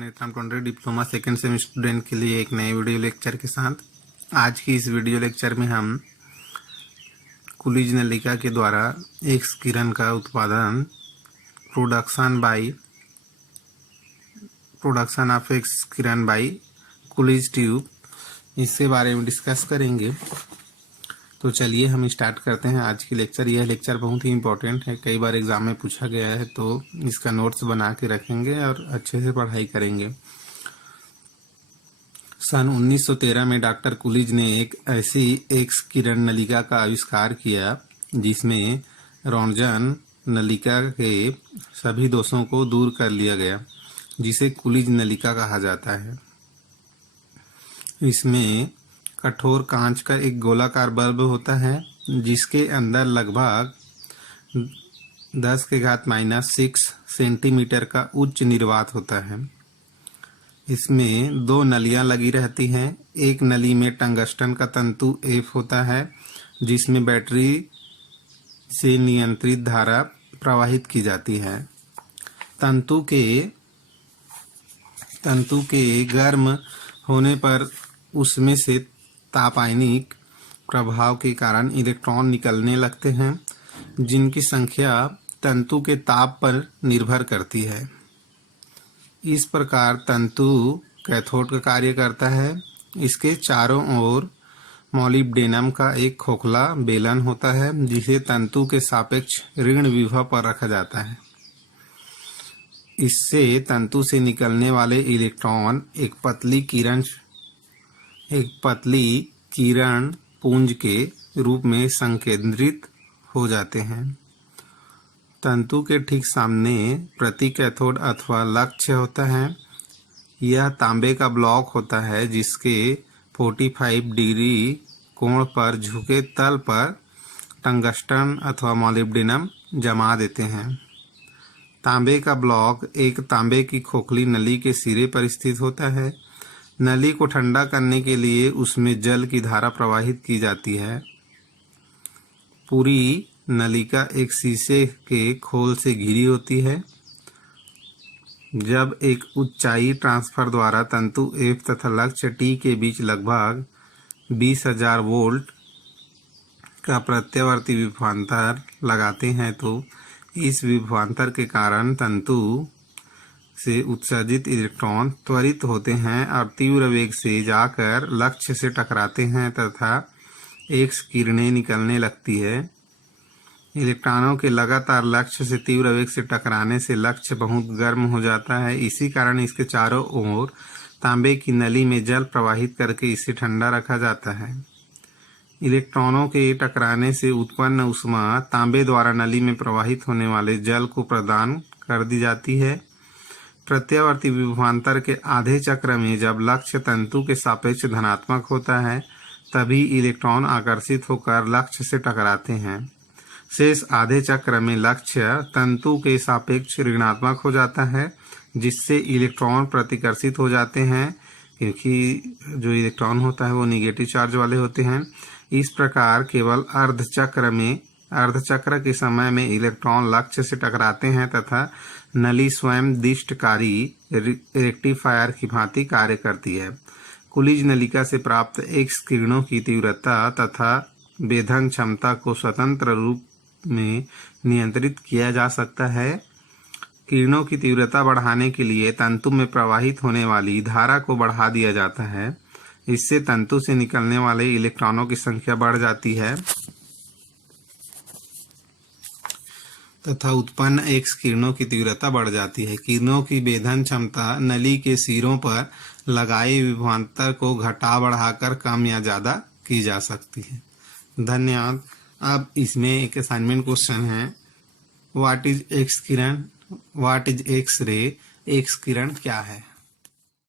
Netram Tondare diploma second semester student के लिए एक नए वीडियो लेक्चर के साथ आज की इस वीडियो लेक्चर में हम कुलिज नलिका के द्वारा एक्स किरण का उत्पादन production of x Kiran by Coolidge tube इसके बारे में डिस्कस करेंगे। तो चलिए हम स्टार्ट करते हैं आज की लेक्चर। यह लेक्चर बहुत ही इम्पोर्टेंट है, कई बार एग्जाम में पूछा गया है, तो इसका नोट्स बना के रखेंगे और अच्छे से पढ़ाई करेंगे। सन 1913 में डॉक्टर कुलिज ने एक ऐसी एक्स किरण नलिका का आविष्कार किया जिसमें रोंटगन नलिका के सभी दोषों को दूर कर लिया गया, जिसे कुलिज नलिका कहा जाता है। इसमें कठोर कांच का एक गोलाकार बल्ब होता है जिसके अंदर लगभग 10⁻⁻6 सेंटीमीटर का उच्च निर्वात होता है। इसमें दो नलियां लगी रहती हैं। एक नली में टंगस्टन का तंतु एफ होता है जिसमें बैटरी से नियंत्रित धारा प्रवाहित की जाती है। तंतु के गर्म होने पर उसमें से तापायनिक प्रभाव के कारण इलेक्ट्रॉन निकलने लगते हैं जिनकी संख्या तंतु के ताप पर निर्भर करती है। इस प्रकार तंतु कैथोड का कार्य करता है। इसके चारों ओर मॉलिब्डेनम का एक खोखला बेलन होता है जिसे तंतु के सापेक्ष ऋण विभव पर रखा जाता है। इससे तंतु से निकलने वाले इलेक्ट्रॉन एक पतली किरण पुंज के रूप में संकेंद्रित हो जाते हैं। तंतु के ठीक सामने प्रति कैथोड अथवा लक्ष्य होता है। यह तांबे का ब्लॉक होता है जिसके 45 डिग्री कोण पर झुके तल पर टंगस्टन अथवा मॉलिब्डेनम जमा देते हैं। तांबे का ब्लॉक एक तांबे की खोखली नली के सिरे पर स्थित होता है। नली को ठंडा करने के लिए उसमें जल की धारा प्रवाहित की जाती है। पूरी नलिका एक शीशे के खोल से घिरी होती है। जब एक ऊंचाई ट्रांसफर द्वारा तंतु एफ तथा लक्ष्य टी के बीच लगभग 20,000 वोल्ट का प्रत्यावर्ती विभवांतर लगाते हैं तो इस विभवांतर के कारण तंतु से उत्सर्जित इलेक्ट्रॉन त्वरित होते हैं और तीव्र वेग से जाकर लक्ष्य से टकराते हैं तथा एक्स किरणें निकलने लगती है। इलेक्ट्रॉनों के लगातार लक्ष्य से तीव्र वेग से टकराने से लक्ष्य बहुत गर्म हो जाता है। इसी कारण इसके चारों ओर तांबे की नली में जल प्रवाहित करके इसे ठंडा रखा जाता है। इलेक्ट्रॉनों के टकराने से उत्पन्न ऊष्मा तांबे द्वारा नली में प्रवाहित होने वाले जल को प्रदान कर दी जाती है। प्रत्यावर्ती विभवांतर के आधे चक्र में जब लक्ष्य तंतु के सापेक्ष धनात्मक होता है तभी इलेक्ट्रॉन आकर्षित होकर लक्ष्य से टकराते हैं। शेष आधे चक्र में लक्ष्य तंतु के सापेक्ष ऋणात्मक हो जाता है जिससे इलेक्ट्रॉन प्रतिकर्षित हो जाते हैं, क्योंकि जो इलेक्ट्रॉन होता है वो निगेटिव चार्ज वाले होते हैं। इस प्रकार केवल अर्धचक्र के समय में इलेक्ट्रॉन लक्ष्य से टकराते हैं तथा नली स्वयं दिष्टकारी रेक्टिफायर की भांति कार्य करती है। कुलिज नलिका से प्राप्त एक्स किरणों की तीव्रता तथा वेधन क्षमता को स्वतंत्र रूप में नियंत्रित किया जा सकता है। किरणों की तीव्रता बढ़ाने के लिए तंतु में प्रवाहित होने वाली धारा को बढ़ा दिया जाता है। इससे तंतु से निकलने वाले इलेक्ट्रॉनों की संख्या बढ़ जाती है तथा उत्पन्न एक्स किरणों की तीव्रता बढ़ जाती है। किरणों की वेधन क्षमता नली के सिरों पर लगाए विभवांतर को घटा बढ़ाकर कम या ज़्यादा की जा सकती है। धन्यवाद। अब इसमें एक assignment question what, is is एक्स किरण, what is X ray, X किरण क्या है।